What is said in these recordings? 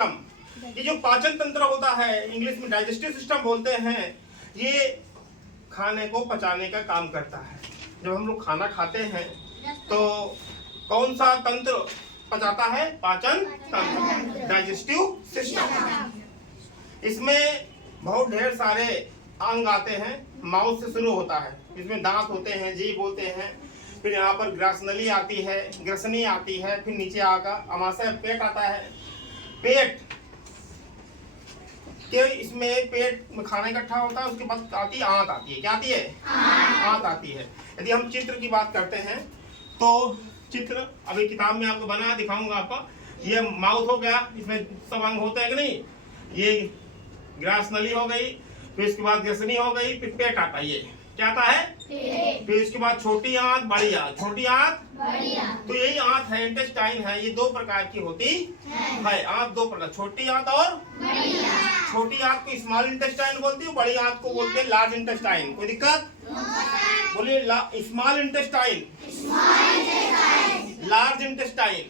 ये जो पाचन तंत्र होता है, इंग्लिश में डाइजेस्टिव सिस्टम बोलते हैं, ये खाने को पचाने का काम करता है। जब हम लोग खाना खाते हैं तो कौन सा तंत्र पचाता है? पाचन तंत्र, डाइजेस्टिव सिस्टम। इसमें बहुत ढेर सारे अंग आते हैं। माउथ से शुरू होता है, इसमें दांत होते हैं, जीभ होते हैं, फिर यहाँ पर ग्रासनली आती है, ग्रसनी आती है, फिर नीचे आकर अमाशय पेट आता है। पेट के इसमें पेट में खाना इकट्ठा होता है, उसके बाद आती है आंत आती है। क्या आती है? आंत आती है। यदि हम चित्र की बात करते हैं तो चित्र अभी किताब में आपको बना दिखाऊंगा आपको। ये माउथ हो गया, इसमें सब अंग होते हैं कि नहीं। ये ग्रासनली हो गई, फिर इसके बाद ग्रसनी हो गई, फिर पेट आता है। ये क्या आता है? फिर इसके बाद छोटी आंत, बड़ी आंत। छोटी आंत, बड़ी आंत। तो यही आंत है, इंटेस्टाइन है। ये दो प्रकार की होती है। आंत दो प्रकार, छोटी आंत और बड़ी आंत। छोटी आंत को स्मॉल इंटेस्टाइन बोलती है, बड़ी आंत को बोलते हैं लार्ज इंटेस्टाइन। कोई दिक्कत? बोलिए स्मॉल इंटेस्टाइन, लार्ज इंटेस्टाइन।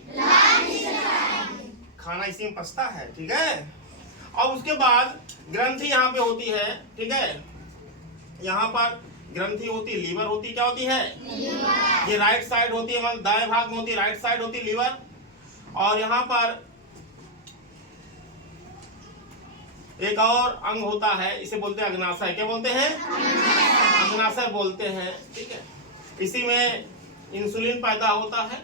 खाना इसी में पचता है, ठीक है। और उसके बाद ग्रंथि यहाँ पे होती है, ठीक है। यहाँ पर ग्रंथि होती है, लीवर होती, क्या होती है? लीवर। ये राइट साइड होती है, मतलब दाएं भाग में होती है, राइट साइड होती है लीवर। और यहाँ पर एक और अंग होता है, इसे बोलते हैं अग्नाशय। क्या बोलते हैं? अग्नाशय बोलते हैं, ठीक है। इसी में इंसुलिन पैदा होता है।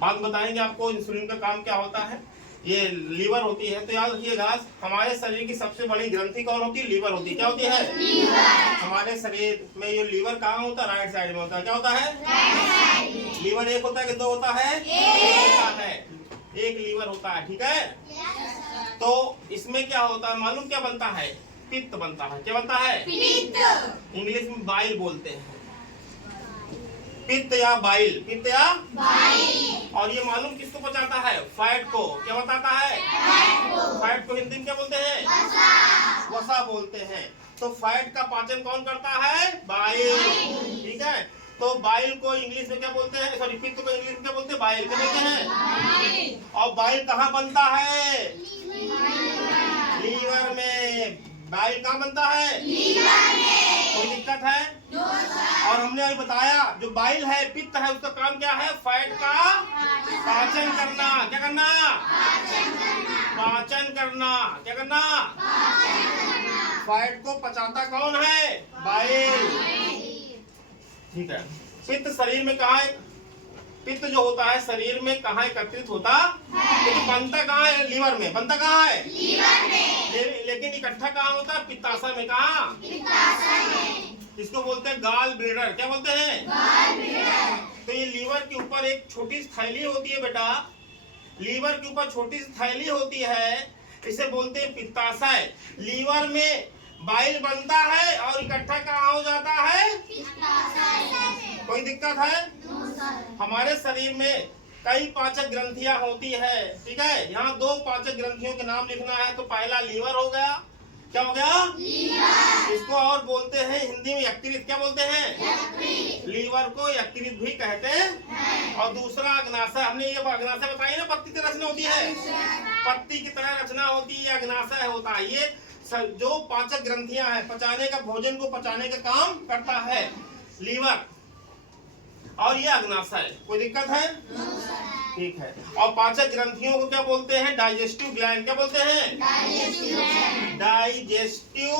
बात बताएंगे आपको इंसुलिन का काम क्या होता है। ये लीवर होती है। तो याद रखिएगा, हमारे शरीर की सबसे बड़ी ग्रंथि कौन होती है? लीवर होती है। क्या होती है? लीवर। हमारे शरीर में ये लीवर कहाँ होता है? राइट साइड में होता है। क्या होता है? Right side. लीवर एक होता है कि दो होता है? एक होता है। एक लीवर होता है, ठीक है। तो इसमें क्या होता है मालूम? क्या बनता है? पित्त बनता है। क्या बनता है? पित्त। इंग्लिश में बाइल बोलते हैं। पित्त या बाइल, पित्त या बाइल। और ये मालूम किसको पचाता है? फैट को। क्या बताता है? फैट को हिंदी में क्या बोलते हैं? वसा। वसा बोलते हैं। तो फैट का पाचन कौन करता है? बाइल, ठीक है। तो बाइल को इंग्लिश में क्या बोलते हैं? सॉरी, पित्त को इंग्लिश में क्या बोलते हैं? बाइल। क्या बोलते हैं? और बाइल कहाँ बनता है? लीवर में। बाइल कहाँ बनता है? लीवर में। कोई दिक्कत है? और हमने अभी बताया जो बाइल है, पित्त है, उसका काम क्या है? फैट का पाचन करना। क्या करना? पाचन करना। क्या करना? फैट को पचाता कौन है? बाइल, ठीक है। पित्त शरीर में कहाँ है? पित्त जो होता है शरीर में कहाँ एकत्रित होता है? तो बनता कहाँ है? लीवर में। बनता कहाँ है? लीवर में। लेकिन इकट्ठा कहाँ होता है? पित्ताशय में। कहाँ? पित्ताशय में। इसको बोलते हैं गाल ब्लेडर। क्या बोलते हैं? Gall bladder. तो ये लीवर के ऊपर एक छोटी सी थैली होती है बेटा। लीवर के ऊपर छोटी सी थैली होती है, इसे बोलते हैं पित्ताशय। लीवर में बाइल बनता है और इकट्ठा कहाँ हो जाता है? पित्ताशय। कोई दिक्कत है? हमारे शरीर में कई पाचक ग्रंथियां होती है, ठीक है। यहाँ दो पाचक ग्रंथियों के नाम लिखना है। तो पहला लीवर हो गया। क्या हो गया? लीवर। इसको और बोलते हैं हिंदी में यकृत। क्या बोलते हैं? यकृत। लीवर को यकृत भी कहते हैं। और दूसरा अग्नाशय। हमने ये अग्नाशय बताई ना, पत्ती की रचना होती है, पत्ती की तरह रचना होती है, अग्नाशय होता है। ये जो पाचक ग्रंथियां हैं, पचाने का, भोजन को पचाने का काम करता है लीवर, और ये अग्नाशय। कोई दिक्कत है? ठीक है। और पाचक ग्रंथियों को क्या बोलते हैं? Digestive gland. क्या बोलते हैं? डाइजेस्टिव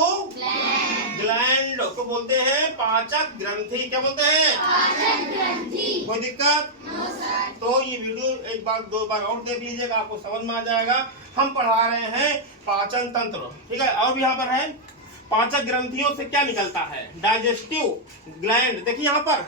ग्लैंड को बोलते हैं पाचक ग्रंथि। क्या बोलते हैं? पाचक ग्रंथि। कोई दिक्कत? तो ये वीडियो एक बार दो बार और देख लीजिएगा, आपको समझ में आ जाएगा। हम पढ़ा रहे हैं पाचन तंत्र, ठीक है। और भी यहाँ पर है पाचक ग्रंथियों से क्या निकलता है? Digestive gland. देखिए यहाँ पर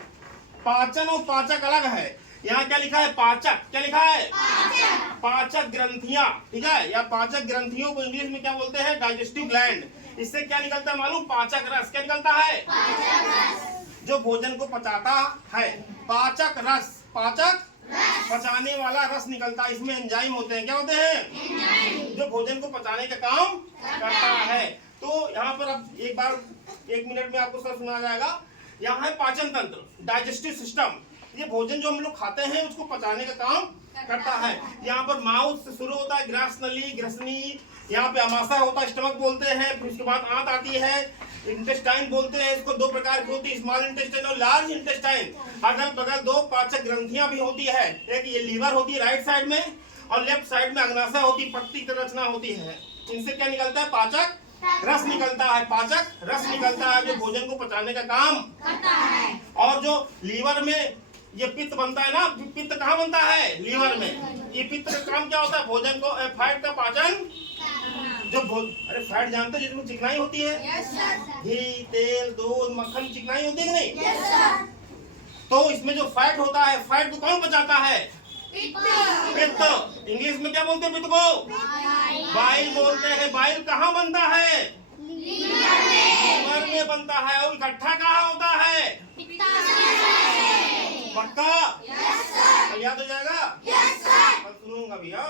पाचन और पाचक अलग है। यहाँ क्या लिखा है? पाचक। क्या लिखा है? पाचक। पाचक ग्रंथियां, ठीक है। या पाचक ग्रंथियों को इंग्लिश में क्या बोलते हैं? Digestive gland. इससे क्या निकलता है मालूम? पाचक रस। क्या निकलता है? पाचक रस। जो भोजन को पचाता है। पाचक रस। पाचक पचाने वाला रस निकलता है। इसमें एंजाइम होते हैं। क्या होते हैं? जो भोजन को पचाने का काम करता है। तो यहाँ पर अब एक बार 1 मिनट में आपको सब सुना जाएगा। यहाँ है पाचन तंत्र, डाइजेस्टिव सिस्टम। ये भोजन जो हम लोग खाते हैं उसको पचाने का काम करता है। यहाँ पर माउथ से शुरू होता है, ग्रास नली, ग्रसनी, यहाँ पे अमाशय होता है, स्टमक बोलते हैं, फिर उसके बाद आंत आती है, इंटेस्टाइन बोलते हैं इसको। दो प्रकार की होती है, स्मॉल इंटेस्टाइन और लार्ज इंटेस्टाइन। अगल बगल दो पाचक ग्रंथियां भी होती है, एक ये लीवर होती है राइट साइड में, और लेफ्ट साइड में अग्नाशय होती, पत्ती की रचना होती है। इनसे क्या निकलता है? पाचक रस निकलता है, पाचक रस निकलता है जो भोजन को पचाने का काम करता है। और जो लीवर में ये पित्त बनता है ना, पित्त कहाँ बनता है? लीवर में। ये पित्त का काम क्या होता है? भोजन को, फैट का पाचन। जो अरे फैट जानते हो जिसमें चिकनाई होती है? घी, तेल, दूध, मक्खन, चिकनाई होती है कि नहीं? तो इसमें जो फैट होता है, फैट को कौन पचाता है? पित्त। इंग्लिश में क्या बोलते हैं पित्त को? बाइल बोलते हैं। बाइल कहाँ बनता है? लीवर में बनता है। और इकट्ठा कहाँ होता है? पक्का? याद हो जाएगा? सुनूंगा भैया।